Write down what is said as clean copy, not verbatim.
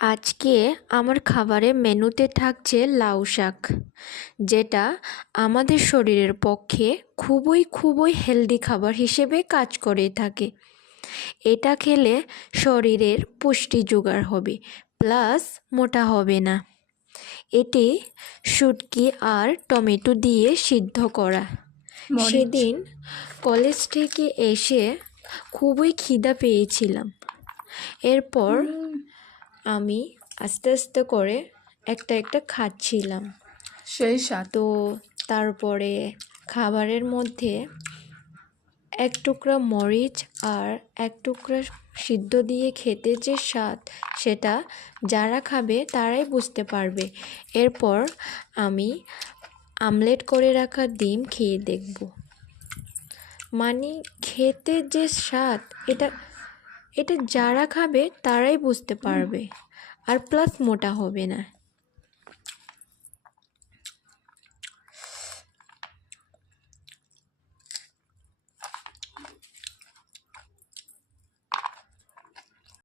আজকে আমার খাবারের মেনুতে থাকছে লাউ শাক, যেটা আমাদের শরীরের পক্ষে খুবই হেলদি খাবার হিসেবে কাজ করে থাকে। এটা খেলে শরীরের পুষ্টি জোগাড় হবে, প্লাস মোটা হবে না। এটি শুটকি আর টমেটো দিয়ে সিদ্ধ করা। সেদিন কলেজ থেকে এসে খুবই খিদা পেয়েছিলাম। এরপর আমি আস্তে আস্তে করে একটা খাচ্ছিলাম। সেই স্বাদ। তো তারপরে খাবারের মধ্যে এক টুকরা মরিচ আর এক টুকরা সিদ্ধ দিয়ে খেতে যে স্বাদ, সেটা যারা খাবে তারাই বুঝতে পারবে। এরপর আমি আমলেট করে রাখা ডিম খেয়ে দেখব, মানে খেতে যে স্বাদ, এটা যারা খাবে তারাই বুঝতে পারবে, আর প্লাস মোটা হবে না।